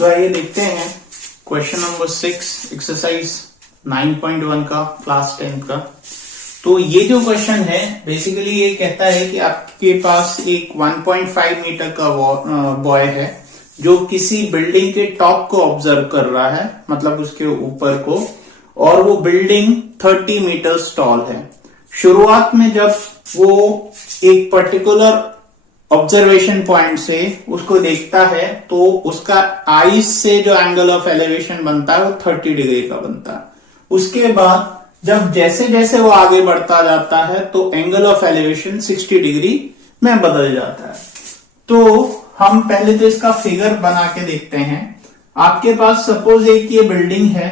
तो आइए देखते हैं क्वेश्चन नंबर 6 एक्सरसाइज 9.1 का क्लास 10 का। तो ये जो क्वेश्चन है बेसिकली ये कहता है कि आपके पास एक 1.5 मीटर का बॉय है जो किसी बिल्डिंग के टॉप को ऑब्जर्व कर रहा है, मतलब उसके ऊपर को, और वो बिल्डिंग 30 मीटर टॉल है। शुरुआत में जब वो एक पर्टिकुलर ऑब्जर्वेशन पॉइंट से उसको देखता है तो उसका आईज से जो एंगल ऑफ एलिवेशन बनता है वो 30 डिग्री का बनता है। उसके बाद जब जैसे जैसे वो आगे बढ़ता जाता है तो एंगल ऑफ एलिवेशन 60 डिग्री में बदल जाता है। तो हम पहले तो इसका फिगर बना के देखते हैं। आपके पास सपोज एक ये बिल्डिंग है,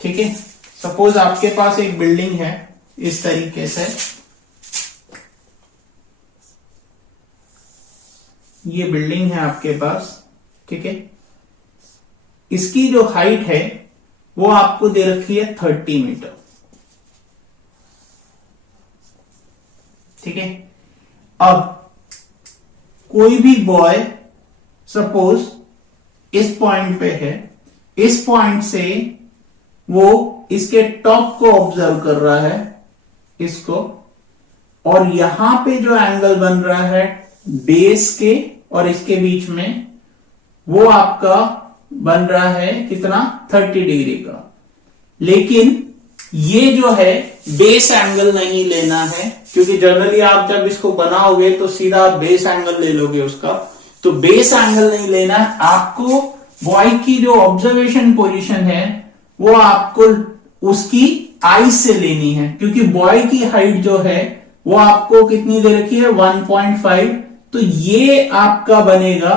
ठीक है। सपोज आपके पास एक बिल्डिंग है इस तरीके से, ये बिल्डिंग है आपके पास, ठीक है। इसकी जो हाइट है वो आपको दे रखी है 30 मीटर, ठीक है। अब कोई भी बॉय सपोज इस पॉइंट पे है, इस पॉइंट से वो इसके टॉप को ऑब्जर्व कर रहा है, इसको, और यहां पे जो एंगल बन रहा है बेस के और इसके बीच में, वो आपका बन रहा है कितना, 30 डिग्री का। लेकिन ये जो है बेस एंगल नहीं लेना है, क्योंकि जनरली आप जब इसको बनाओगे तो सीधा बेस एंगल ले लोगे उसका। तो बेस एंगल नहीं लेना है आपको। बॉय की जो ऑब्जर्वेशन पोजीशन है वो आपको उसकी आईज से लेनी है, क्योंकि बॉय की हाइट जो है वो आपको कितनी दे रखी है, 1.5। तो ये आपका बनेगा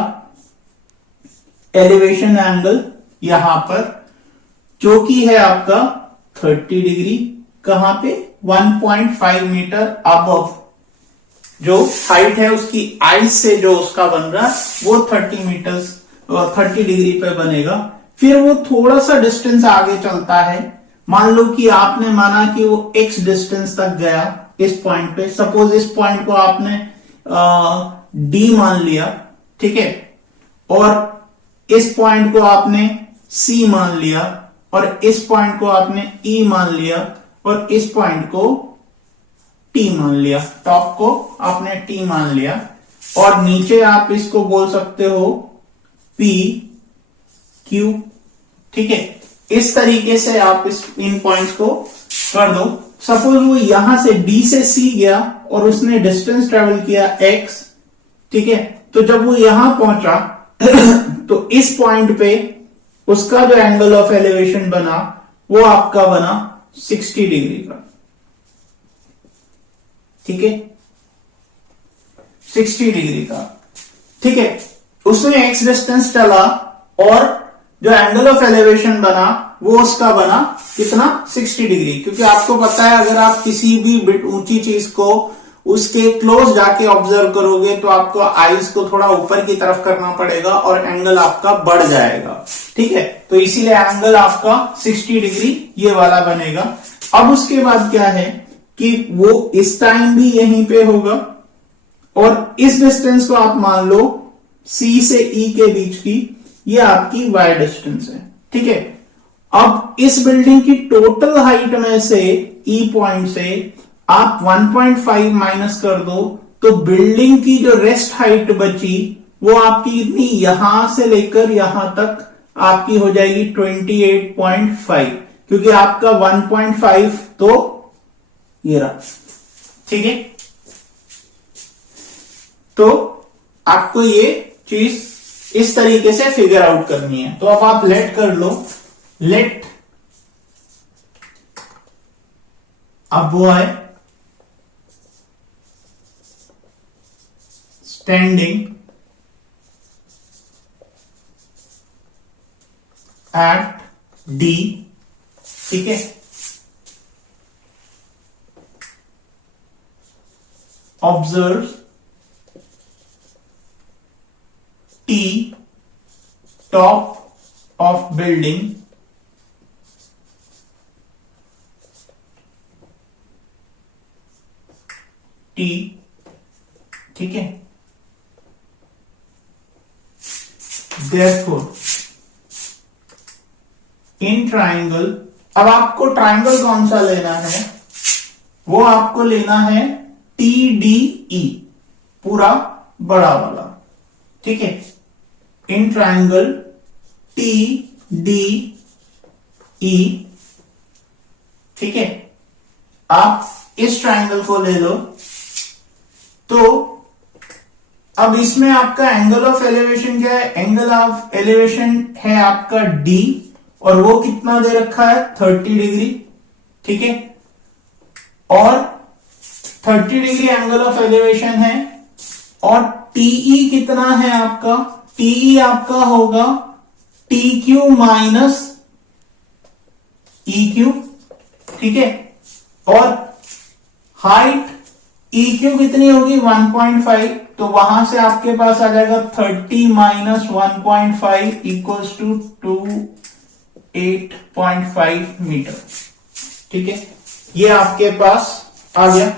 एलिवेशन एंगल यहां पर, जो कि है आपका 30 डिग्री। कहां पे, 1.5 मीटर अबव जो हाइट है उसकी आईज से जो उसका बन रहा है वो 30 डिग्री पे बनेगा। फिर वो थोड़ा सा डिस्टेंस आगे चलता है। मान लो कि आपने माना कि वो x डिस्टेंस तक गया इस पॉइंट पे। सपोज इस पॉइंट को आपने d मान लिया, ठीक है, और इस पॉइंट को आपने c मान लिया, और इस पॉइंट को आपने e मान लिया, और इस पॉइंट को t मान लिया, टॉप को आपने t मान लिया, और नीचे आप इसको बोल सकते हो p q, ठीक है। इस तरीके से आप इन पॉइंट्स को कर दो। सपोज वो यहां से d से c गया और उसने डिस्टेंस ट्रेवल किया x, ठीक है। तो जब वो यहां पहुंचा तो इस पॉइंट पे उसका जो एंगल ऑफ एलिवेशन बना वो आपका बना 60 डिग्री का, ठीक है, 60 डिग्री का, ठीक है। उसने x डिस्टेंस चला और जो एंगल ऑफ एलिवेशन बना वो उसका बना कितना, 60 डिग्री। क्योंकि आपको पता है अगर आप किसी भी बिट ऊंची चीज को उसके क्लोज जाके ऑब्जर्व करोगे तो आपको आईज को थोड़ा ऊपर की तरफ करना पड़ेगा और एंगल आपका बढ़ जाएगा, ठीक है। तो इसीलिए एंगल आपका 60 डिग्री ये वाला बनेगा। अब उसके बाद क्या है कि वो इस टाइम भी यहीं पे होगा, और इस डिस्टेंस को आप मान लो C से E के बीच की, ये आपकी y डिस्टेंस है, ठीक है। अब इस बिल्डिंग की टोटल हाइट में से E पॉइंट से आप 1.5 माइनस कर दो तो बिल्डिंग की जो रेस्ट हाइट बची वो आपकी इतनी, यहां से लेकर यहां तक आपकी हो जाएगी 28.5, क्योंकि आपका 1.5 तो ये रहा, ठीक है। तो आपको ये चीज इस तरीके से फिगर आउट करनी है। तो अब आप लेट कर लो, late a boy standing at D, ठीक है, observes T top of building T, ठीक है। Therefore, इन ट्राइंगल, अब आपको ट्राइंगल कौन सा लेना है, वो आपको लेना है TDE, पूरा बड़ा वाला, ठीक है। इन ट्राइंगल TDE, ठीक है। आप इस ट्राइंगल को ले लो। तो अब इसमें आपका एंगल ऑफ एलिवेशन क्या है, एंगल ऑफ एलिवेशन है आपका D, और वो कितना दे रखा है 30 डिग्री, ठीक है। और 30 डिग्री एंगल ऑफ एलिवेशन है, और TE कितना है आपका, TE आपका होगा TQ माइनस EQ, ठीक है। और हाइट EQ कितनी होगी 1.5, तो वहां से आपके पास आ जाएगा 30 माइनस 1.5 इक्वल्स टू 8.5 मीटर, ठीक है। ये आपके पास आ गया।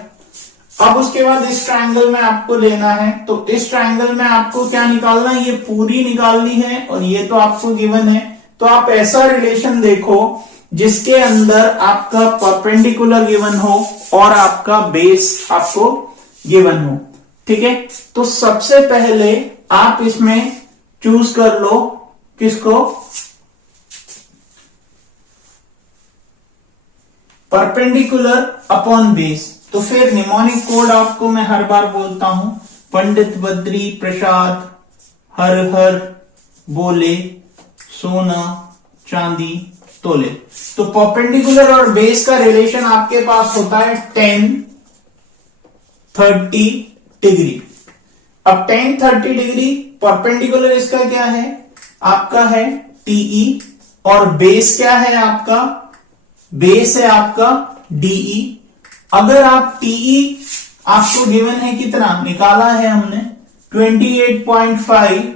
अब उसके बाद इस ट्रायंगल में आपको लेना है, तो इस ट्रायंगल में आपको क्या निकालना है, ये पूरी निकालनी है, और ये तो आपको गिवन है। तो आप ऐसा रिलेशन देखो जिसके अंदर आपका परपेंडिकुलर गिवन हो और आपका बेस आपको गिवन हो, ठीक है। तो सबसे पहले आप इसमें चूज कर लो किसको, परपेंडिकुलर अपॉन बेस। तो फिर निमोनिक कोड आपको मैं हर बार बोलता हूं, पंडित बद्री प्रसाद हर हर बोले सोना चांदी तोले। तो परपेंडिकुलर और बेस का रिलेशन आपके पास होता है 10-30 डिग्री। अब 10-30 डिग्री परपेंडिकुलर इसका क्या है, आपका है TE, और बेस क्या है आपका, बेस है आपका DE। अगर आप TE आपको गिवन है कितना, निकाला है हमने 28.5,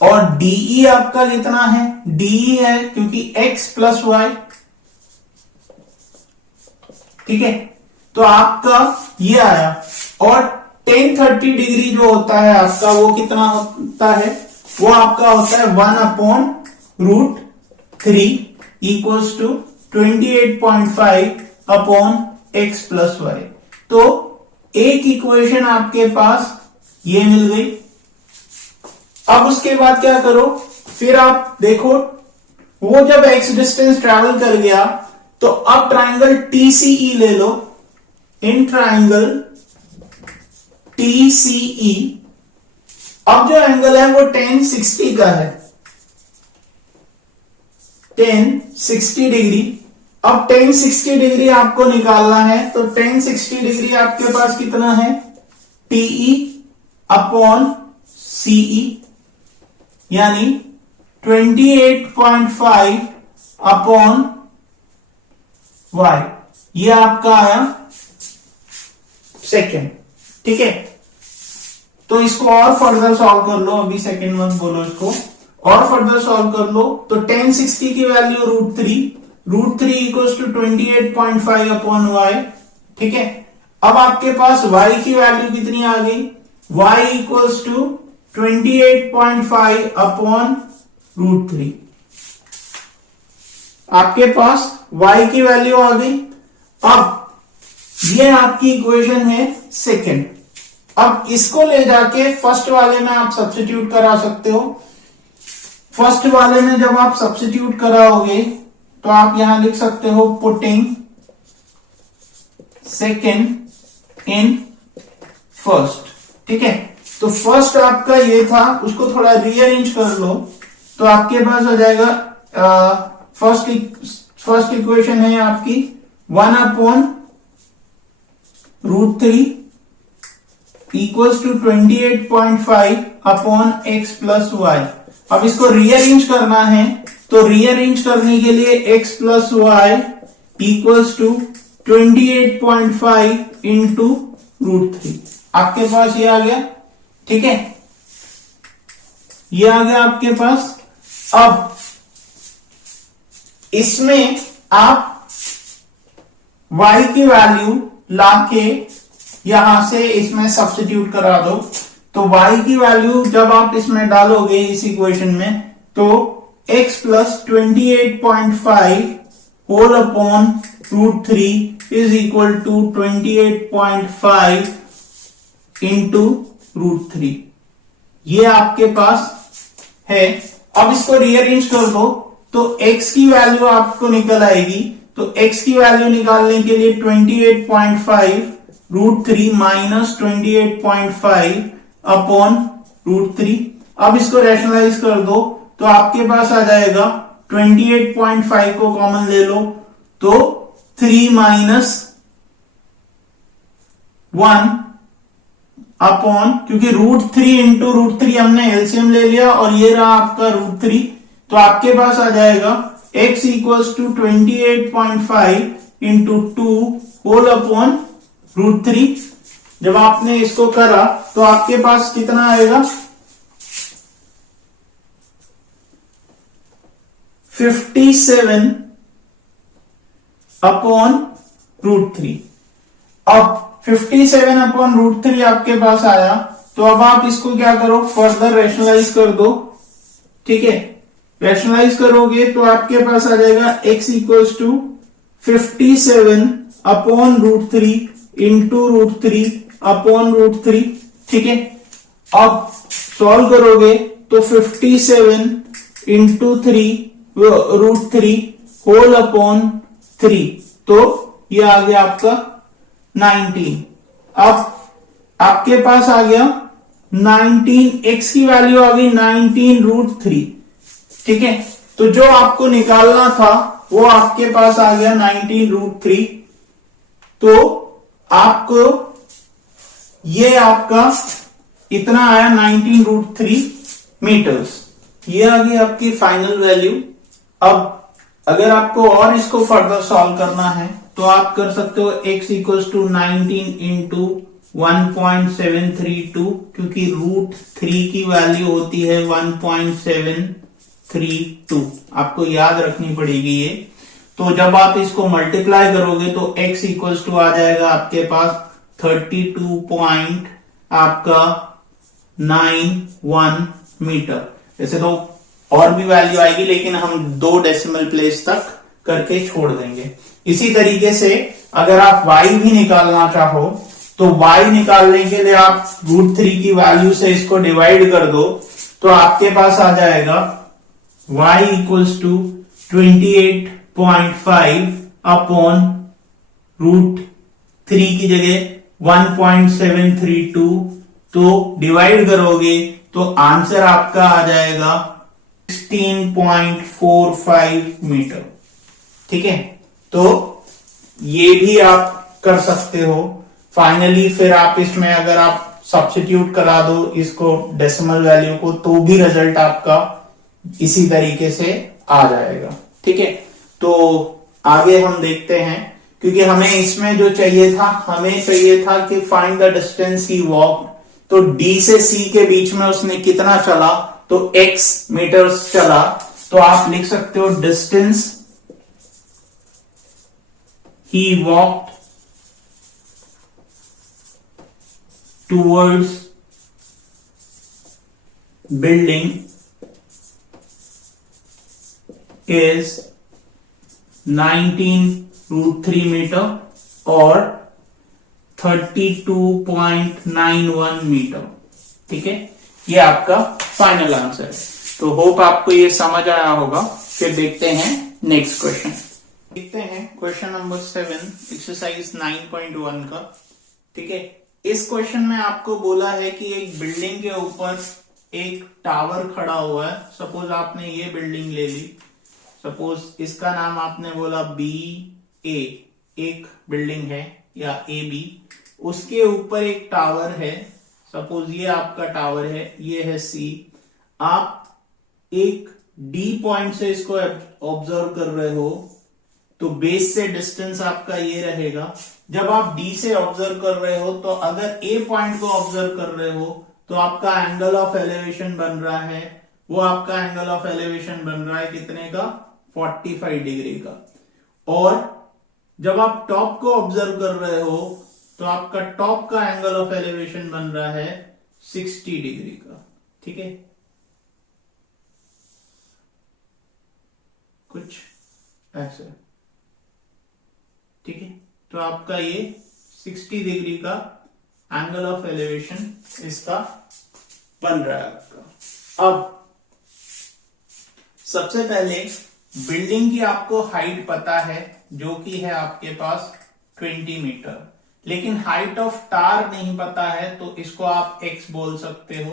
और DE आपका कितना है, DE है क्योंकि x प्लस वाई, ठीक है। तो आपका ये आया, और 10-30 डिग्री जो होता है आपका वो कितना होता है, वो आपका होता है 1/√3 equals to 28.5 upon x plus y. तो एक इक्वेशन आपके पास ये मिल गई। अब उसके बाद क्या करो, फिर आप देखो वो जब x डिस्टेंस ट्रैवल कर गया, तो अब ट्राइंगल TCE ले लो। इन ट्राइंगल TCE अब जो एंगल है वो 1060 का है, 1060 डिग्री। अब 1060 डिग्री आपको निकालना है, तो 1060 डिग्री आपके पास कितना है, TE अपॉन CE, यानी 28.5 अपॉन y, ये आपका आया सेकेंड, ठीक है। तो इसको और फर्दर सॉल्व कर लो, अभी सेकेंड मत बोलो, इसको और फर्दर सॉल्व कर लो। तो 1060 की value √3 equals to 28.5 upon y, ठीक है। अब आपके पास y की वैल्यू कितनी आ गई, y इक्वल्स टू 28.5 अपॉन √3, आपके पास y की वैल्यू आ गई। अब ये आपकी इक्वेशन है सेकंड। अब इसको ले जाके फर्स्ट वाले में आप सब्स्टिट्यूट करा सकते हो। फर्स्ट वाले में जब आप सब्स्टिट्यूट कराओगे तो आप यहां लिख सकते हो पुटिंग सेकंड इन फर्स्ट, ठीक है। तो फर्स्ट आपका ये था, उसको थोड़ा रीअरेंज कर लो, तो आपके पास आ जाएगा फर्स्ट इक्वेशन है आपकी 1/√3 equals to 28.5 upon x plus y. अब इसको रीअरेंज करना है, तो रीअरेंज करने के लिए x plus y equals to 28.5 into √3, आपके पास ये आ गया, ठीक है। ये आ गया आपके पास। अब इसमें आप y की वैल्यू लाके यहां से इसमें सब्स्टिट्यूट करा दो। तो y की वैल्यू जब आप इसमें डालोगे इस इक्वेशन में, तो x plus 28.5 whole upon √3 is equal to 28.5 into √3। ये आपके पास है। अब इसको रीअरेंज कर दो तो x की वैल्यू आपको निकल आएगी। तो x की वैल्यू निकालने के लिए 28.5 √3 माइनस 28.5 अपॉन √3। अब इसको रैशनलाइज कर दो तो आपके पास आ जाएगा 28.5 को कॉमन ले लो तो 3 माइनस 1 अपॉन, क्योंकि √3 इंटू √3 हमने एलसीएम ले लिया और ये रहा आपका √3। तो आपके पास आ जाएगा x equals to 28.5 into 2 whole upon √3। जब आपने इसको करा तो आपके पास कितना आएगा 57 अपॉन √3। अब 57 अपॉन √3 आपके पास आया तो अब आप इसको क्या करो, फर्दर रैशनलाइज कर दो। ठीक है, रैशनलाइज करोगे तो आपके पास आ जाएगा x equals to 57 upon √3 into √3 upon √3। ठीक है, अब सॉल्व करोगे तो 57 इंटू 3 होल अपॉन 3, तो ये आ गया आपका 19। अब आपके पास आ गया 19, x की वैल्यू आ गई 19 √3। ठीक है, तो जो आपको निकालना था वो आपके पास आ गया 19 √3। तो आपको ये आपका इतना आया 19 √3 मीटर्स। ये आ गई आपकी फाइनल वैल्यू। अब अगर आपको और इसको फर्दर सॉल्व करना है तो आप कर सकते हो x इक्वल्स टू 19 इंटू 1.732, क्योंकि √3 की वैल्यू होती है 1.732, आपको याद रखनी पड़ेगी ये। तो जब आप इसको मल्टीप्लाई करोगे तो x इक्वल्स टू आ जाएगा आपके पास 32 आपका 91 मीटर। वैसे तो और भी वैल्यू आएगी लेकिन हम 2 डेसिमल प्लेस तक करके छोड़ देंगे। इसी तरीके से अगर आप y भी निकालना चाहो तो y निकालने के लिए आप √3 की वैल्यू से इसको डिवाइड कर दो तो आपके पास आ जाएगा y इक्वल्स टू 28.5 अपॉन √3 की जगह 1.732, तो डिवाइड करोगे तो आंसर आपका आ जाएगा 16.45 मीटर। ठीक है, तो ये भी आप कर सकते हो। फाइनली फिर आप इसमें अगर आप सब्स्टिट्यूट करा दो इसको डेसिमल वैल्यू को तो भी रिजल्ट आपका इसी तरीके से आ जाएगा। ठीक है, तो आगे हम देखते हैं, क्योंकि हमें इसमें जो चाहिए था, हमें चाहिए था कि find the distance he walk. तो D से C के बीच में उसने कितना चला, तो x मीटर्स चला। तो आप लिख सकते हो distance he walked towards building is 19 √3 metre और 32.91 मीटर। ठीक है, ये आपका फाइनल आंसर है। तो होप आपको ये समझ आया होगा। फिर देखते हैं नेक्स्ट क्वेश्चन। देखते हैं क्वेश्चन नंबर 7 एक्सरसाइज 9.1 का। ठीक है, इस क्वेश्चन में आपको बोला है कि एक बिल्डिंग के ऊपर एक टावर खड़ा हुआ है। सपोज आपने ये बिल्डिंग ले ली, सपोज इसका नाम आपने बोला BA, एक बिल्डिंग है या AB, उसके ऊपर एक टावर है। सपोज ये आपका टावर है, ये है C। आप एक D पॉइंट से इसको ऑब्जर्व कर रहे हो तो बेस से डिस्टेंस आपका ये रहेगा। जब आप D से ऑब्जर्व कर रहे हो तो अगर A पॉइंट को ऑब्जर्व कर रहे हो तो आपका एंगल ऑफ एलिवेशन बन रहा है, वो आपका एंगल ऑफ एलिवेशन बन रहा है कितने का, 45 डिग्री का। और जब आप टॉप को ऑब्जर्व कर रहे हो तो आपका टॉप का एंगल ऑफ एलिवेशन बन रहा है 60 डिग्री का। ठीक है, कुछ ऐसे, ठीक है। तो आपका ये 60 डिग्री का एंगल ऑफ एलिवेशन इसका बन रहा है आपका। अब सबसे पहले बिल्डिंग की आपको हाइट पता है, जो कि है आपके पास 20 मीटर, लेकिन हाइट ऑफ टावर नहीं पता है, तो इसको आप x बोल सकते हो,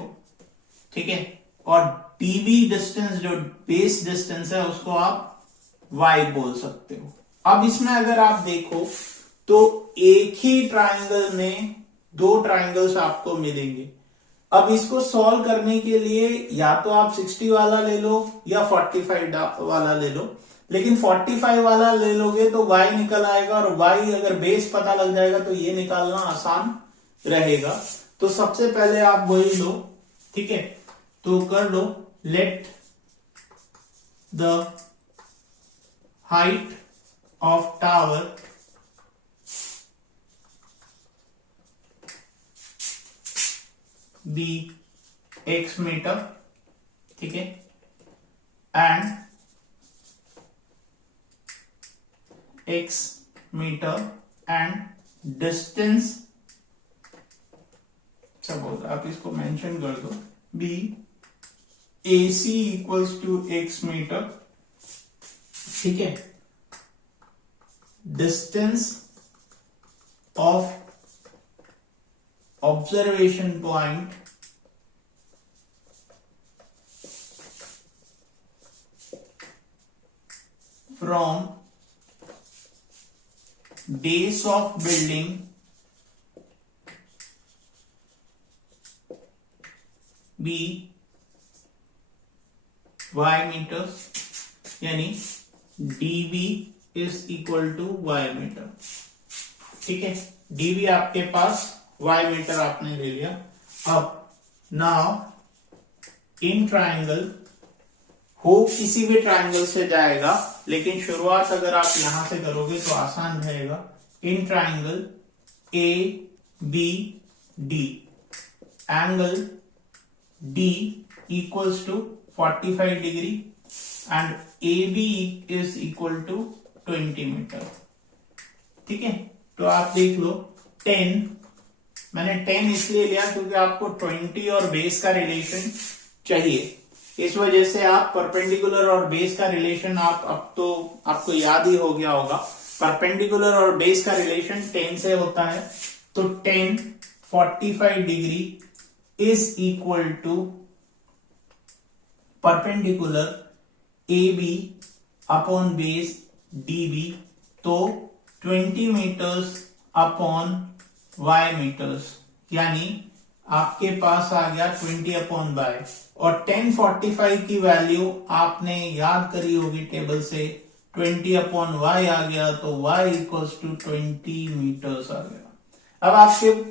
ठीक है। और डीबी डिस्टेंस, जो बेस डिस्टेंस है, उसको आप y बोल सकते हो। अब इसमें अगर आप देखो तो एक ही ट्राइंगल में दो ट्राइंगल्स आपको मिलेंगे। अब इसको सॉल्व करने के लिए या तो आप 60 वाला ले लो या 45 वाला ले लो, लेकिन 45 वाला ले लोगे तो y निकल आएगा, और y अगर बेस पता लग जाएगा तो ये निकालना आसान रहेगा। तो सबसे पहले आप वही लो, ठीक है। तो कर लो, let the height of tower be x metre, ठीक है, and x metre and distance, suppose आप इसको मेंशन कर दो, be AC equals to x metre, ठीक है। Distance of observation point from base of building be y meters, यानी dB is equal to y metre, ठीक है। dB आपके पास y मीटर आपने ले लिया। अब नाउ इन ट्राइंगल, हो किसी भी ट्राइंगल से जाएगा, लेकिन शुरुआत अगर आप यहां से करोगे तो आसान रहेगा। In triangle A B D, angle D equals to 45 degree and A B is equal to 20 metre, ठीक है। तो आप देख लो 10, मैंने 10 इसलिए लिया क्योंकि आपको 20 और बेस का रिलेशन चाहिए, इस वजह से आप परपेंडिकुलर और बेस का रिलेशन आप अब तो आपको याद ही हो गया होगा। परपेंडिकुलर और बेस का रिलेशन 10 से होता है, तो 10 45 degree is equal to perpendicular A B upon base D B, तो 20 मीटर्स अपॉन y मीटर्स, यानी आपके पास आ गया 20 अपॉन y, और 1045 की वैल्यू आपने याद करी होगी टेबल से, 20 अपॉन y आ गया, तो y इक्वल्स टू 20 मीटर्स आ गया। अब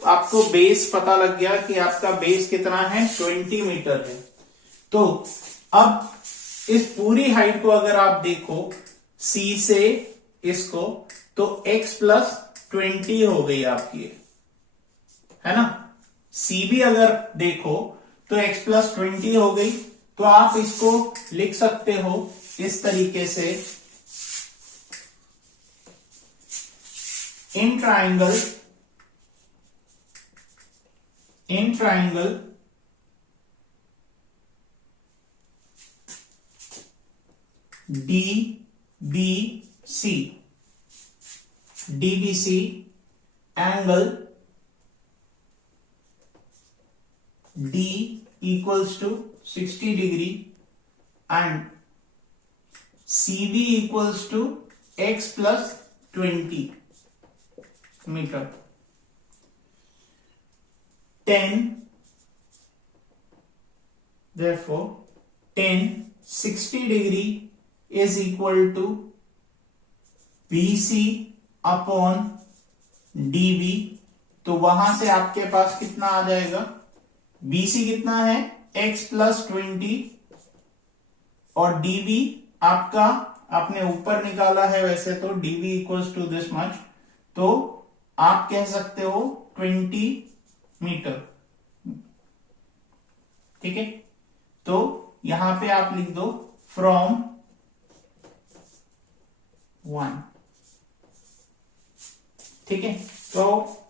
आपको बेस पता लग गया कि आपका बेस कितना है, 20 मीटर है। तो अब इस पूरी हाइट को अगर आप देखो C से इसको, तो x प्लस 20 हो गई आपकी, है ना। C भी अगर देखो तो x प्लस 20 हो गई, तो आप इसको लिख सकते हो इस तरीके से, in triangle DBC angle D equals to 60 degree and CB equals to x plus 20 meter. 10, therefore 60 degree is equal to BC upon DB, तो वहां से आपके पास कितना आ जाएगा, BC कितना है x प्लस 20 और dB आपका आपने ऊपर निकाला है वैसे तो dB equals to this much, तो आप कह सकते हो 20 मीटर, ठीक है। तो यहां पे आप लिख दो फ्रॉम 1। ठीक है, तो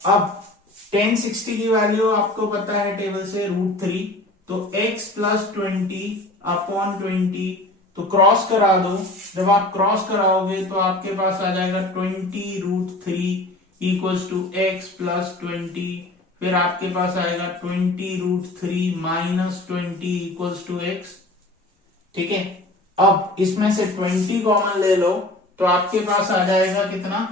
अब tan 60 की वैल्यू आपको पता है टेबल से √3, तो x प्लस 20/20, तो क्रॉस करा दो। जब आप क्रॉस कराओगे तो आपके पास आ जाएगा 20√3 इक्वल्स टू x प्लस 20, फिर आपके पास आएगा 20√3 माइनस 20 इक्वल्स टू x। ठीक है, अब इसमें से 20 कॉमन ले लो तो आपके पास आ जाएगा कितना,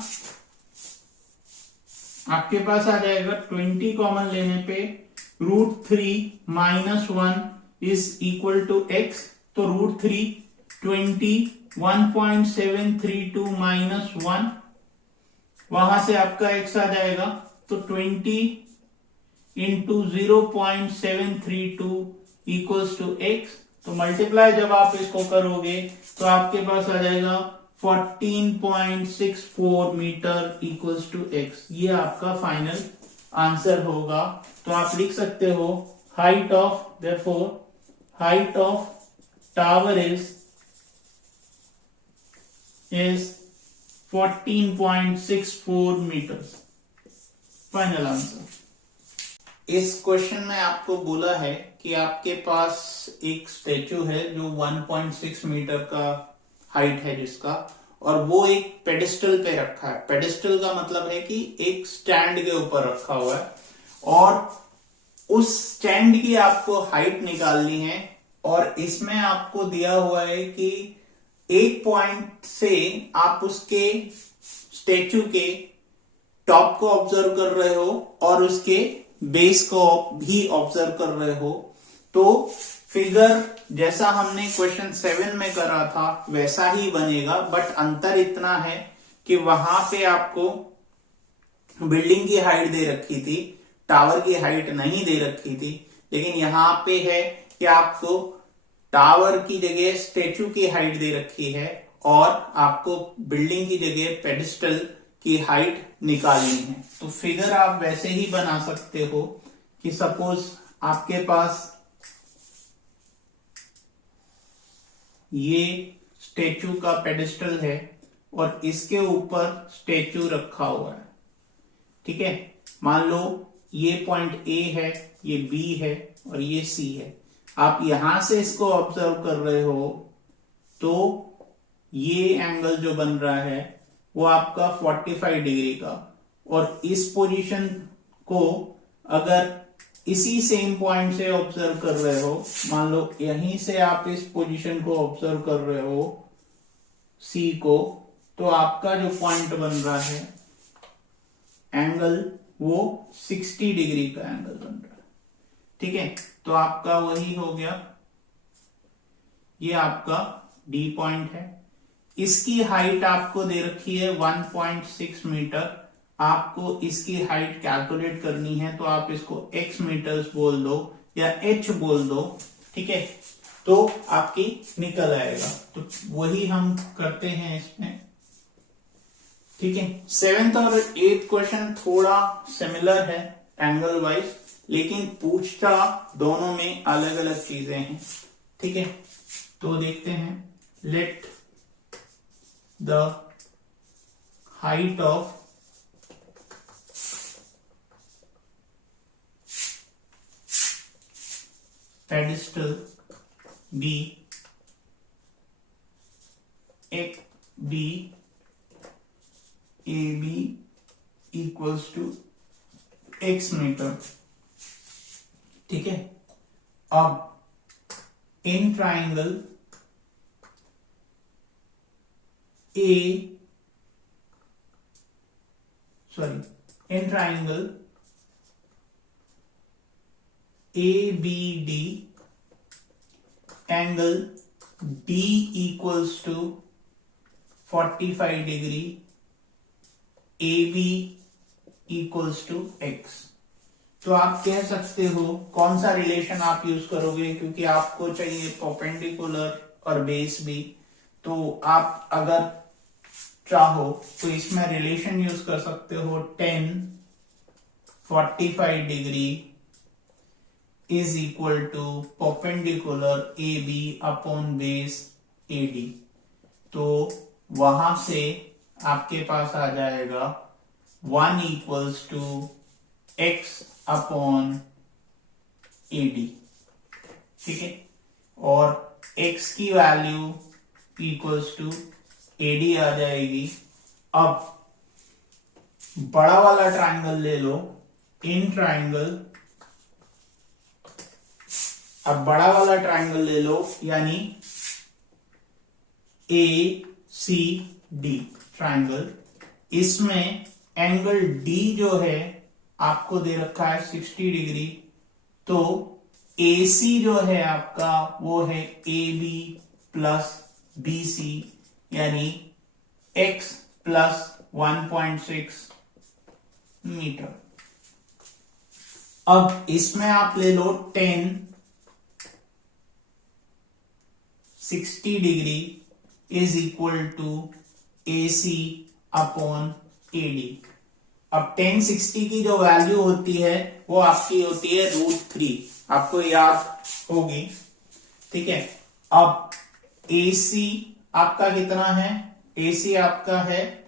आपके पास आ जाएगा 20 कॉमन लेने पे √3 minus 1 is equal to x, तो √3 20 1.732 माइनस 1, वहां से आपका x आ जाएगा, तो 20 इंटू 0.732 इक्वल्स टू x, तो मल्टीप्लाई जब आप इसको करोगे तो आपके पास आ जाएगा 14.64 मीटर इक्वल्स टू x। ये आपका फाइनल आंसर होगा। तो आप लिख सकते हो height of, therefore height of tower is 14.64 metres. Final answer. इस क्वेश्चन में आपको बोला है कि आपके पास एक स्टैचू है जो 1.6 मीटर का हाइट है जिसका, और वो एक पेडिस्टल पे रखा है। पेडिस्टल का मतलब है कि एक स्टैंड के ऊपर रखा हुआ है, और उस स्टैंड की आपको हाइट निकालनी है, और इसमें आपको दिया हुआ है कि एक पॉइंट से आप उसके स्टैचू के टॉप को ऑब्जर्व कर रहे हो और उसके बेस को भी ऑब्जर्व कर रहे हो। तो फिगर जैसा हमने क्वेश्चन 7 में करा था वैसा ही बनेगा, बट अंतर इतना है कि वहां पे आपको बिल्डिंग की हाइट दे रखी थी, टावर की हाइट नहीं दे रखी थी, लेकिन यहां पे है कि आपको टावर की जगह स्टैचू की हाइट दे रखी है और आपको बिल्डिंग की जगह पेडिस्टल की हाइट निकालनी है। तो फिगर आप वैसे ही बना सकते हो कि सपोज आपके पास ये स्टैचू का पेडिस्टल है और इसके ऊपर स्टैचू रखा हुआ है। ठीक है, मान लो ये पॉइंट A है, ये B है और ये C है। आप यहां से इसको ऑब्जर्व कर रहे हो तो ये एंगल जो बन रहा है वो आपका 45 डिग्री का, और इस पोजीशन को अगर इसी सेम पॉइंट से ऑब्जर्व कर रहे हो, मान लो यहीं से आप इस पोजीशन को ऑब्जर्व कर रहे हो C को, तो आपका जो पॉइंट बन रहा है एंगल वो 60 डिग्री का एंगल बन रहा है। ठीक है, तो आपका वही हो गया, ये आपका D पॉइंट है। इसकी हाइट आपको दे रखी है 1.6 मीटर। आपको इसकी हाइट कैलकुलेट करनी है, तो आप इसको x मीटर्स बोल दो या h बोल दो। ठीक है, तो आपकी निकल आएगा। तो वही हम करते हैं इसमें। ठीक है, 7th और 8th क्वेश्चन थोड़ा सिमिलर है एंगल वाइज, लेकिन पूछता दोनों में अलग अलग चीजें हैं। ठीक है, तो देखते हैं। Let the height of pedestal B AB equals to x metre. ठीक है, अब in triangle in triangle ABD, angle D equals to 45 degree, AB equals to x। तो आप कह सकते हो कौन सा रिलेशन आप यूज करोगे, क्योंकि आपको चाहिए परपेंडिकुलर और बेस भी। तो आप अगर चाहो तो इसमें रिलेशन यूज कर सकते हो 10 45 degree is equal to perpendicular AB upon base AD। तो वहां से आपके पास आ जाएगा 1 equals to X upon AD, ठीक है। और x की वैल्यू इक्वल्स टू एडी आ जाएगी। अब बड़ा वाला ट्राइंगल ले लो, इन ट्राइंगल, अब बड़ा वाला ट्राइंगल ले लो यानी ए सी डी ट्राइंगल। इसमें एंगल डी जो है आपको दे रखा है 60 डिग्री, तो AC जो है आपका वो है AB प्लस BC यानी x प्लस 1.6 मीटर। अब इसमें आप ले लो 60 degree is equal to AC upon AD। अब 60 की जो वैल्यू होती है वो आपकी होती है √3, आपको याद होगी, ठीक है। अब AC आपका कितना है, AC आपका है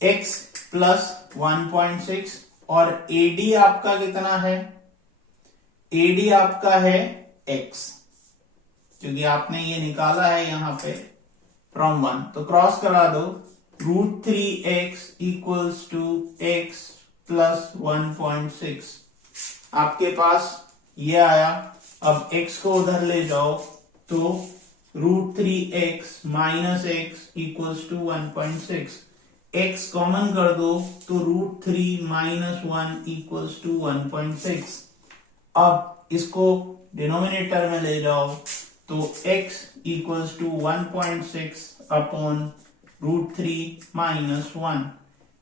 x प्लस 1.6 और AD आपका कितना है, AD आपका है x, क्योंकि आपने ये निकाला है यहां पे फ्रॉम 1, तो क्रॉस करा दो। √3x equals to x plus 1.6 आपके पास ये आया। अब x को उधर ले जाओ तो √3x minus x equals to 1.6, x common कर दो तो √3 माइनस 1 इक्वल्स टू 1.6। अब इसको डिनोमिनेटर में ले जाओ तो x equals to 1.6 upon √3 minus 1।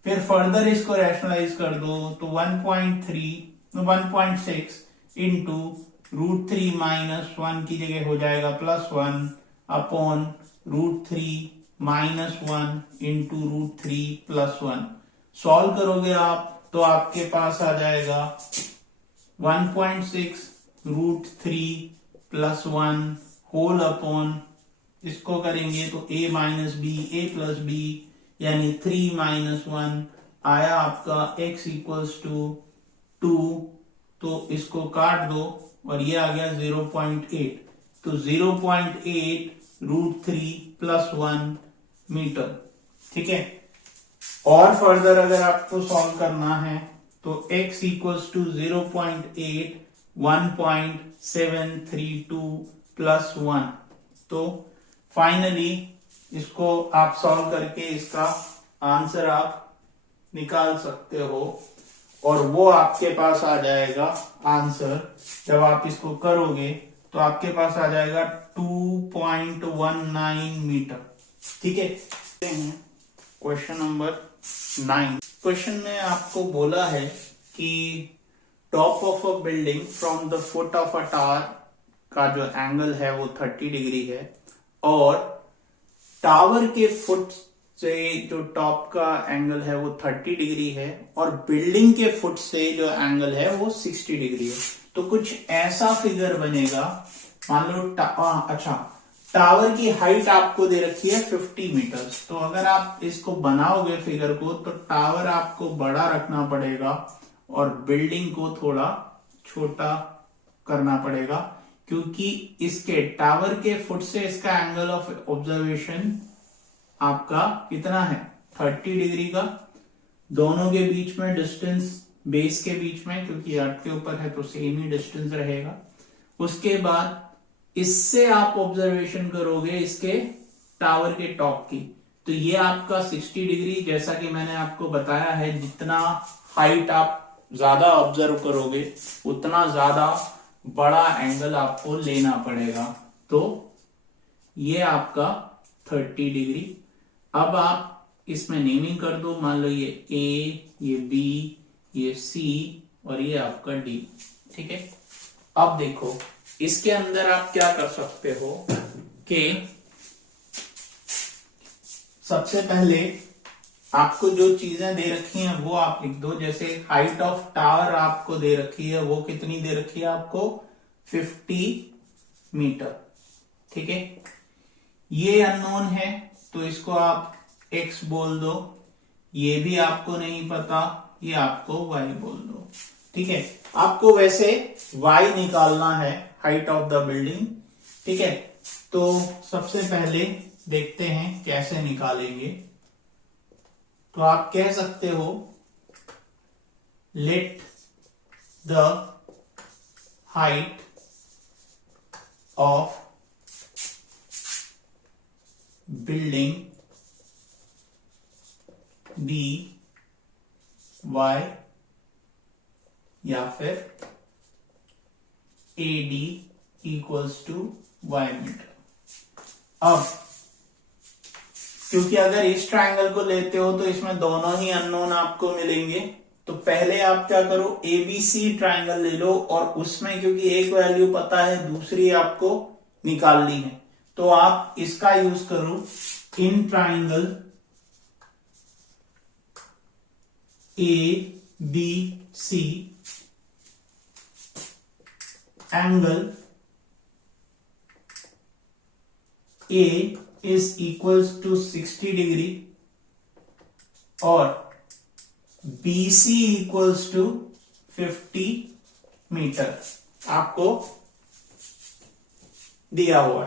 फिर फर्दर इसको रैशनलाइज कर दो तो 1.6 इंटू √3 माइनस 1 की जगह हो जाएगा plus 1 upon √3 minus 1 into √3 plus 1। Solve करोगे आप तो आपके पास आ जाएगा 1.6 √3 प्लस 1 होल अपॉन, इसको करेंगे तो a minus b, a plus b यानी 3 माइनस 1 आया आपका x इक्वल्स टू 2, तो इसको काट दो और ये आ गया 0.8, तो 0.8 √3 प्लस 1 मीटर, ठीक है। और फर्दर अगर आपको सॉल्व करना है तो x इक्वल्स टू 0.8 1.732 प्लस 1, तो फाइनली इसको आप सॉल्व करके इसका आंसर आप निकाल सकते हो और वो आपके पास आ जाएगा आंसर। जब आप इसको करोगे तो आपके पास आ जाएगा 2.19 मीटर, ठीक है। Question number 9। क्वेश्चन में आपको बोला है कि top of a building from the foot of a tower का जो एंगल है वो 30 डिग्री है और टावर के फुट से जो टॉप का एंगल है वो 30 डिग्री है और बिल्डिंग के फुट से जो एंगल है वो 60 डिग्री है। तो कुछ ऐसा फिगर बनेगा, मान लो अच्छा टावर की हाइट आपको दे रखी है 50 मीटर, तो अगर आप इसको बनाओगे फिगर को तो टावर आपको बड़ा रखना पड़ेगा और बिल्डिंग को थोड़ा छोटा करना पड़ेगा, क्योंकि इसके टावर के फुट से इसका एंगल ऑफ ऑब्जर्वेशन आपका कितना है 30 डिग्री का। दोनों के बीच में डिस्टेंस, बेस के बीच में, क्योंकि अर्थ के ऊपर है तो सेम ही डिस्टेंस रहेगा। उसके बाद इससे आप ऑब्जर्वेशन करोगे इसके टावर के टॉप की, तो ये आपका 60 डिग्री, जैसा कि मैंने आपको बताया है जितना हाइट आप ज्यादा ऑब्जर्व करोगे उतना ज्यादा बड़ा एंगल आपको लेना पड़ेगा, तो ये आपका 30 डिग्री। अब आप इसमें नेमिंग कर दो, मान लो ये A, ये B, ये C और ये आपका D, ठीक है। अब देखो इसके अंदर आप क्या कर सकते हो कि सबसे पहले आपको जो चीजें दे रखी हैं वो आप लिख दो। जैसे हाइट ऑफ टावर आपको दे रखी है, वो कितनी दे रखी है आपको 50 मीटर, ठीक है। ये अननोन है तो इसको आप x बोल दो, ये भी आपको नहीं पता, ये आपको y बोल दो। ठीक है, आपको वैसे y निकालना है, हाइट ऑफ द बिल्डिंग। ठीक है, तो सबसे पहले देखते हैं कैसे निकालेंगे। तो आप कह सकते हो let the height of building be y या फिर AD equals to y metre. अब क्योंकि अगर इस ट्रायंगल को लेते हो तो इसमें दोनों ही अननोन आपको मिलेंगे, तो पहले आप क्या करो, ABC ट्रायंगल ले लो और उसमें क्योंकि एक वैल्यू पता है दूसरी आपको निकालनी है, तो आप इसका यूज करो in triangle ABC angle A is equals to 60 degree और BC equals to 50 मीटर आपको दिया हुआ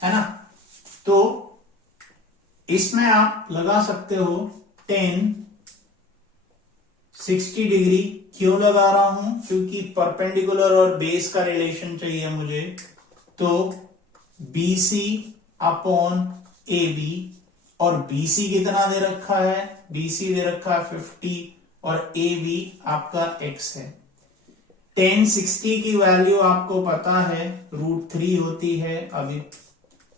है ना। तो इसमें आप लगा सकते हो 10 60 डिग्री। क्यों लगा रहा हूं, क्योंकि परपेंडिकुलर और बेस का रिलेशन चाहिए मुझे। तो BC अपॉन AB, और BC कितना दे रखा है, BC दे रखा है 50 और AB आपका x है। 10 60 की वैल्यू आपको पता है √3 होती है। अभी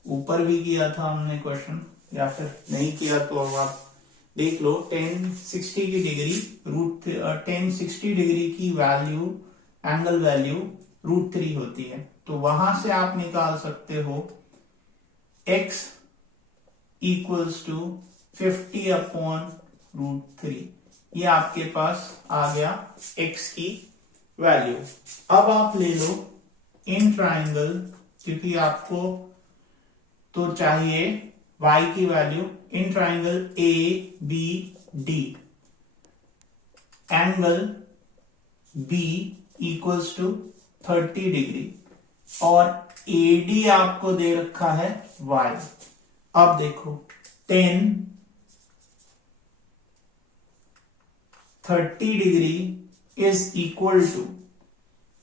ऊपर भी किया था हमने क्वेश्चन, या फिर नहीं किया तो अब आप देख लो। 10 60 की डिग्री 10 60 डिग्री की वैल्यू, एंगल वैल्यू √3 होती है। तो वहां से आप निकाल सकते हो x इक्वल्स टू 50 अपॉन √3। ये आपके पास आ गया x की वैल्यू। अब आप ले लो इन ट्राइंगल, क्योंकि आपको तो चाहिए y की value. In triangle ABD angle B equals to 30 degree और AD आपको दे रखा है y। अब देखो 10 30 डिग्री इज इक्वल टू,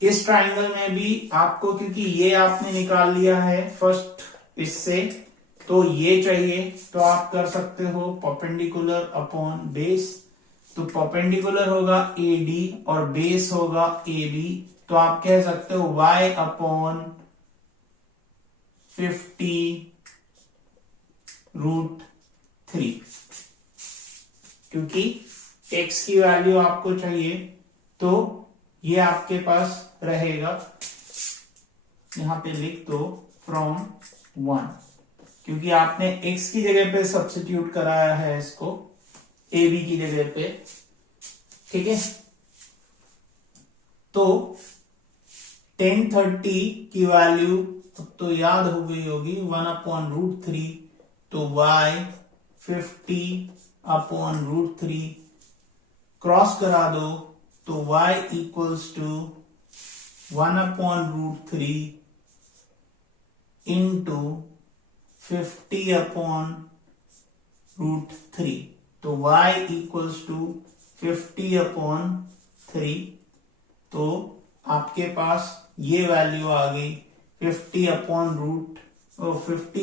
इस ट्राइंगल में भी आपको, क्योंकि ये आपने निकाल लिया है फर्स्ट इससे, तो ये चाहिए, तो आप कर सकते हो परपेंडिकुलर अपॉन बेस। तो परपेंडिकुलर होगा AD और बेस होगा AB, तो आप कह सकते हो y अपॉन 50 √3, क्योंकि x की वैल्यू आपको चाहिए। तो ये आपके पास रहेगा, यहां पे लिख दो फ्रॉम 1, क्योंकि आपने x की जगह पे सब्स्टिट्यूट कराया है इसको AB की जगह पे। ठीक है, तो 1030 की वैल्यू तो याद हो गई होगी 1 अपॉन √3, तो y 50 अपॉन √3 क्रॉस करा दो, तो y equals to 1 upon √3 into 50 upon √3, तो y इक्वल्स टू 50 अपॉन 3। तो आपके पास ये वैल्यू आ गई 50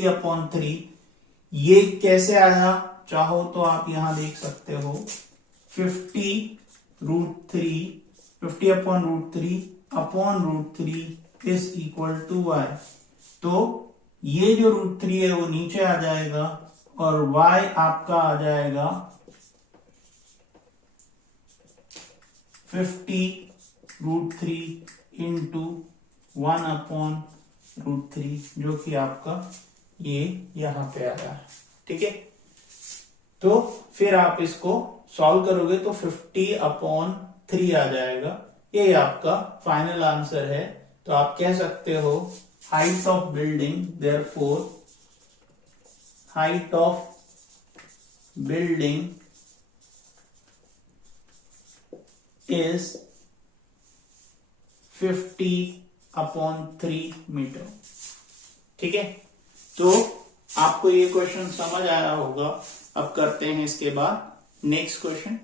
अपॉन 3। ये कैसे आया, चाहो तो आप यहां देख सकते हो 50 upon √3 is equal to y। तो ये जो √3 है वो नीचे आ जाएगा और y आपका आ जाएगा 50 √3 इंटू 1 अपॉन √3, जो कि आपका ये यहां पे आया है। ठीक है, तो फिर आप इसको सॉल्व करोगे तो 50 अपॉन 3 आ जाएगा। ये आपका फाइनल आंसर है। तो आप कह सकते हो height of building, therefore height of building is 50/3 metre. ठीक है, तो आपको ये क्वेश्चन समझ आया होगा। अब करते हैं इसके बाद नेक्स्ट क्वेश्चन।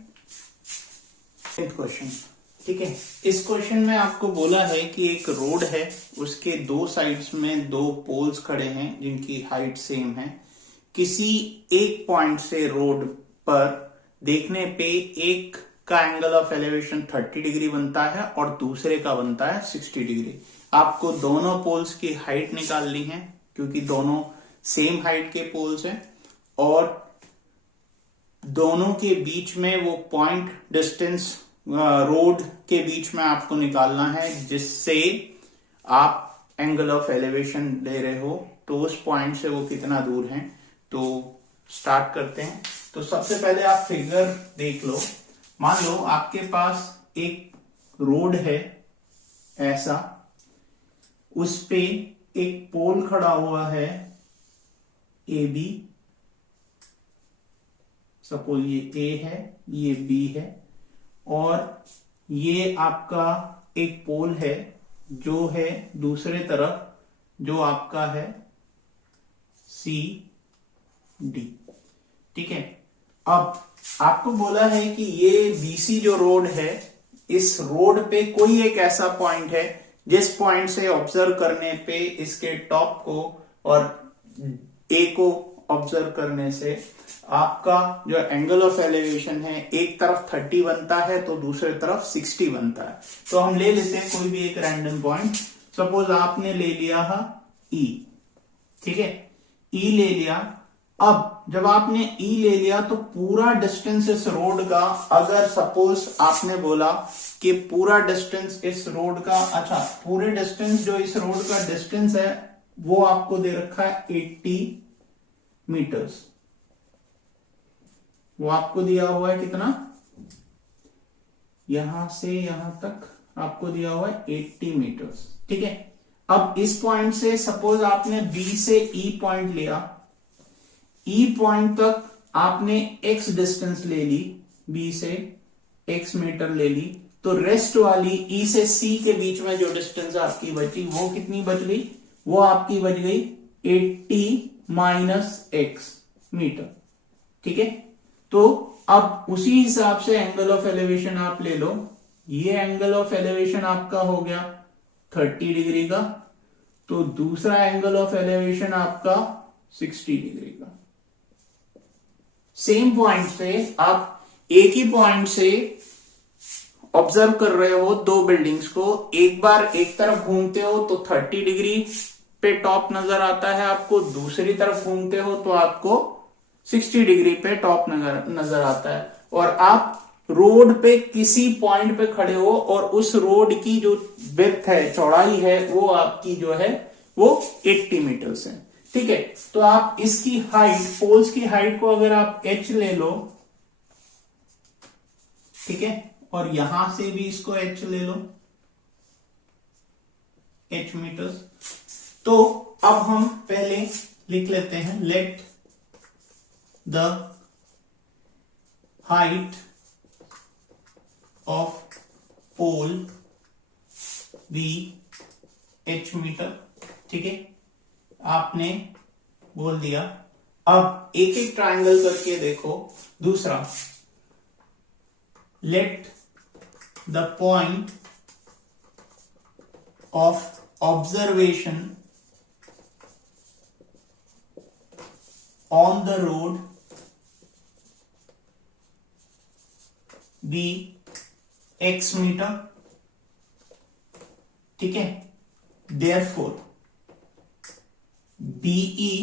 ठीक है, इस क्वेश्चन में आपको बोला है कि एक रोड है, उसके दो साइड्स में दो पोल्स खड़े हैं जिनकी हाइट सेम है। किसी एक पॉइंट से रोड पर देखने पे एक का एंगल ऑफ एलिवेशन 30 डिग्री बनता है और दूसरे का बनता है 60 डिग्री। आपको दोनों पोल्स की हाइट निकालनी है क्योंकि दोनों सेम हाइट के पोल्स हैं और दोनों के बीच में वो पॉइंट डिस्टेंस रोड के बीच में आपको निकालना है जिससे आप एंगल ऑफ एलिवेशन ले रहे हो। तो उस पॉइंट से वो कितना दूर है, तो स्टार्ट करते हैं। तो सबसे पहले आप फिगर देख लो। मान लो आपके पास एक रोड है ऐसा, उस पे एक पोल खड़ा हुआ है ए बी। सपोज ये ए है, ये बी है और ये आपका एक पोल है जो है दूसरे तरफ, जो आपका है सी डी। ठीक है, अब आपको बोला है कि ये बीसी जो रोड है, इस रोड पे कोई एक ऐसा पॉइंट है जिस पॉइंट से ऑब्जर्व करने पे इसके टॉप को और ए को ऑब्जर्व करने से आपका जो एंगल ऑफ एलिवेशन है, एक तरफ 30 बनता है तो दूसरे तरफ 60 बनता है। तो हम ले लेते हैं कोई भी एक रैंडम पॉइंट। सपोज आपने ले लिया है ई। ठीक है, ई ले लिया। अब जब आपने ई ले लिया तो पूरा डिस्टेंस इस रोड का, अगर सपोज आपने बोला कि पूरा डिस्टेंस इस रोड का, अच्छा पूरे डिस्टेंस जो इस रोड का डिस्टेंस है वो आपको दे रखा है 80 मीटर्स। वो आपको दिया हुआ है कितना, यहां से यहां तक आपको दिया हुआ है 80 मीटर्स। ठीक है, अब इस पॉइंट से सपोज आपने बी से ई पॉइंट लिया, ई पॉइंट तक आपने एक्स डिस्टेंस ले ली, बी से एक्स मीटर ले ली, तो रेस्ट वाली ई से सी के बीच में जो डिस्टेंस आपकी बची वो कितनी बच गई, वो आपकी बच गई 80 माइनस एक्स मीटर। ठीक है, तो अब उसी हिसाब से एंगल ऑफ एलिवेशन आप ले लो। ये एंगल ऑफ एलिवेशन आपका हो गया 30 डिग्री का, तो दूसरा एंगल ऑफ एलिवेशन आपका 60 डिग्री का। सेम पॉइंट से आप एक ही पॉइंट से ऑब्जर्व कर रहे हो दो बिल्डिंग्स को, एक बार एक तरफ घूमते हो तो 30 डिग्री पे टॉप नजर आता है आपको, दूसरी तरफ घूमते हो तो आपको 60 डिग्री पे टॉप नजर आता है। और आप रोड पे किसी पॉइंट पे खड़े हो और उस रोड की जो विड्थ है, चौड़ाई है, वो आपकी जो है वो 80 मीटर्स है। ठीक है, तो आप इसकी हाइट, पोल्स की हाइट को अगर आप h ले लो, ठीक है, और यहां से भी इसको h ले लो, h मीटर्स। तो अब हम पहले लिख लेते हैं, let the height of pole be h metre. ठीक है, आपने बोल दिया। अब एक एक ट्रायंगल करके देखो। दूसरा, let the point of observation on the road be x metre. ठीक है, therefore BE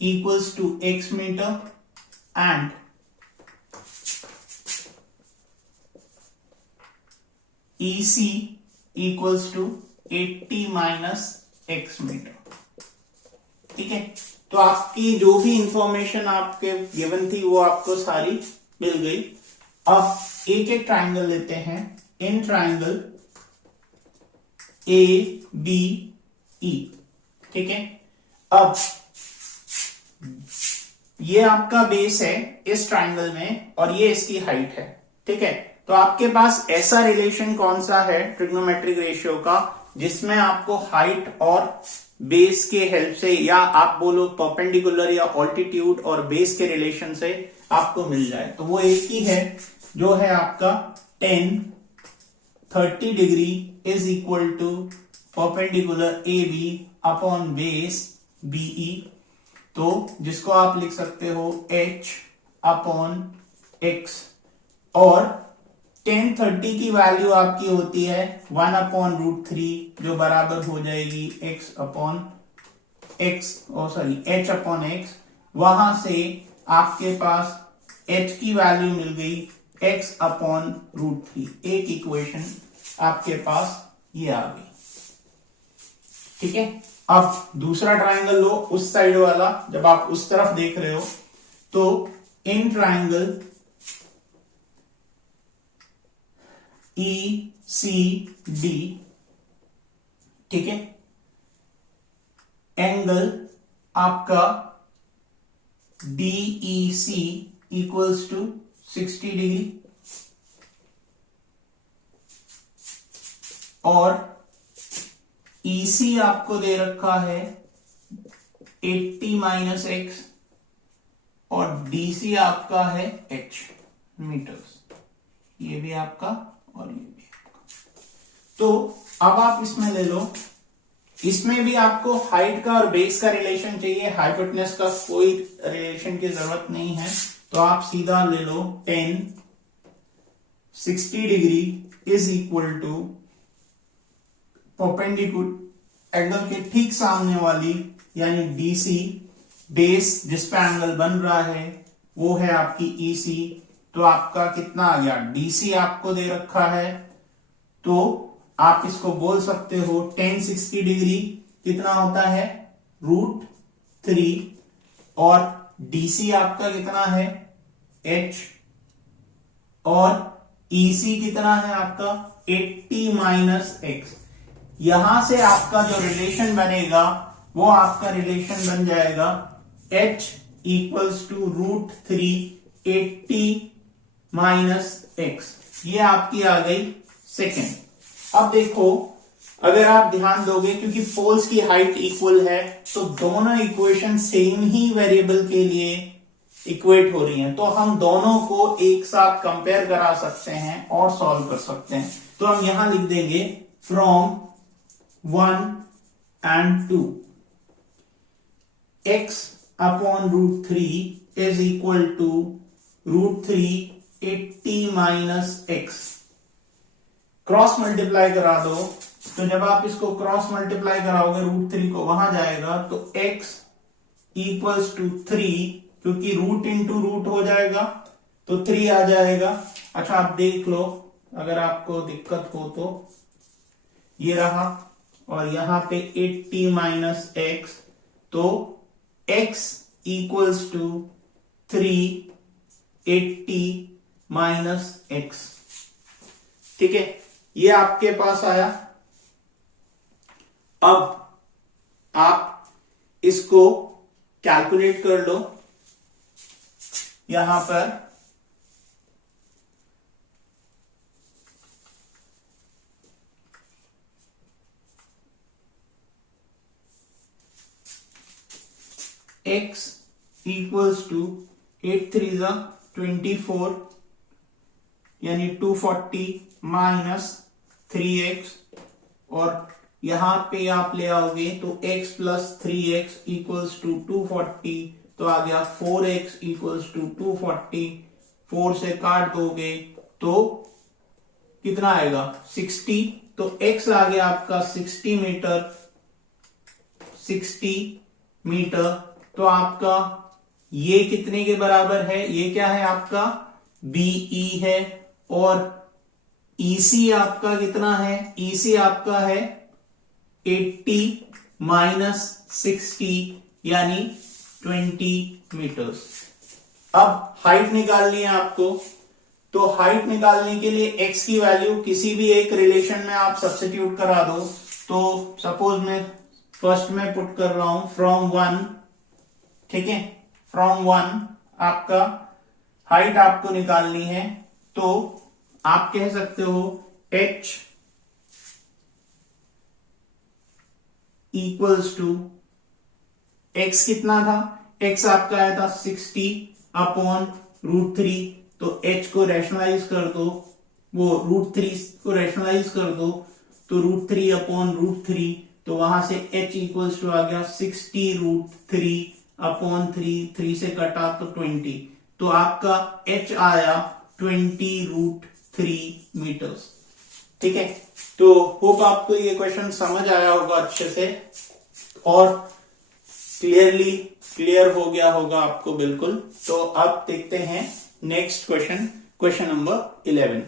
equals to x metre and EC equals to 80 minus x metre. ठीक है, तो आपकी जो भी इंफॉर्मेशन आपके गिवन थी वो आपको सारी मिल गई। अब एक एक ट्राइंगल लेते हैं। In triangle A B E. ठीक है, अब ये आपका बेस है इस ट्राइंगल में और ये इसकी हाइट है, ठीक है। तो आपके पास ऐसा रिलेशन कौन सा है ट्रिग्नोमेट्रिक रेशियो का जिसमें आपको हाइट और बेस के हेल्प से, या आप बोलो परपेंडिकुलर या ऑल्टीट्यूड और बेस के रिलेशन से आपको मिल जाए। तो वो एक ही है जो है आपका tan 30 degree is equal to perpendicular A B upon base BE, तो जिसको आप लिख सकते हो h अपॉन x, और tan 30 की वैल्यू आपकी होती है 1 अपॉन √3 जो बराबर हो जाएगी x upon x, h upon x। वहां से आपके पास h की वैल्यू मिल गई x अपॉन √3। एक इक्वेशन आपके पास ये आ गई, ठीक है। अब दूसरा ट्राइंगल लो, उस साइड वाला, जब आप उस तरफ देख रहे हो तो इन ट्राइंगल ECD, ठीक है, एंगल आपका DEC इक्वल्स टू 60 डिग्री और EC आपको दे रखा है 80 माइनस x और DC आपका है h मीटर्स, ये भी आपका और ये भी आपका। तो अब आप इसमें ले लो, इसमें भी आपको हाइट का और बेस का रिलेशन चाहिए, हाइपोटेनस का कोई रिलेशन की जरूरत नहीं है। तो आप सीधा ले लो tan 60 degree is equal to perpendicular angle के ठीक सामने वाली यानी DC, बेस जिस पे एंगल बन रहा है वो है आपकी EC। तो आपका कितना आ गया, DC आपको दे रखा है तो आप इसको बोल सकते हो tan 60 डिग्री कितना होता है √3 और DC आपका कितना है h और EC कितना है आपका 80 माइनस x। यहां से आपका जो रिलेशन बनेगा वो आपका रिलेशन बन जाएगा h equals to √3 80 minus x। ये आपकी आ गई सेकेंड। अब देखो, अगर आप ध्यान दोगे क्योंकि पोल्स की हाइट इक्वल है तो दोनों इक्वेशन सेम ही वेरिएबल के लिए इक्वेट हो रही हैं, तो हम दोनों को एक साथ कंपेयर करा सकते हैं और सॉल्व कर सकते हैं। तो हम यहां लिख देंगे from 1 and 2 x upon √3 is equal to √3 80 minus x। Cross multiply करा दो, तो जब आप इसको क्रॉस मल्टीप्लाई कराओगे √3 को वहां जाएगा तो x इक्वल्स टू 3, क्योंकि रूट इंटू रूट हो जाएगा तो 3 आ जाएगा। अच्छा आप देख लो, अगर आपको दिक्कत हो तो ये रहा और यहां पे 80 माइनस x, तो x equals to 380 minus x, ठीक है, ये आपके पास आया। अब आप इसको कैलकुलेट कर लो, यहां पर x इक्वल्स टू 8 3 24 यानी 240 माइनस 3x, और यहां पे आप ले आओगे तो x plus 3x equals to 240, तो आ गया 4x इक्वल्स टू 240। 4 से काट दोगे तो कितना आएगा 60, तो x आ गया आपका 60 मीटर, 60 मीटर। तो आपका ये कितने के बराबर है, ये क्या है आपका BE है, और EC आपका कितना है, EC आपका है 80 माइनस 60 यानी 20 मीटर्स। अब हाइट निकालनी है आपको, तो हाइट निकालने के लिए x की वैल्यू किसी भी एक रिलेशन में आप सब्स्टिट्यूट करा दो। तो सपोज मैं फर्स्ट में पुट कर रहा हूं फ्रॉम 1, ठीक है, फ्रॉम 1 आपका हाइट आपको निकालनी है, तो आप कह सकते हो h इक्वल्स टू x कितना था, x आपका आया था 60 अपॉन √3, तो h को रैशनलाइज कर दो, वो √3 को रैशनलाइज कर दो, तो √3 अपॉन √3, तो वहां से h इक्वल्स टू आ गया 60√3 अपॉन 3 से कटा तो 20, तो आपका h आया 20√3 मीटर्स। ठीक है, तो होप आपको ये क्वेश्चन समझ आया होगा अच्छे से और क्लियर हो गया होगा आपको बिल्कुल। तो अब देखते हैं नेक्स्ट क्वेश्चन, क्वेश्चन नंबर 11।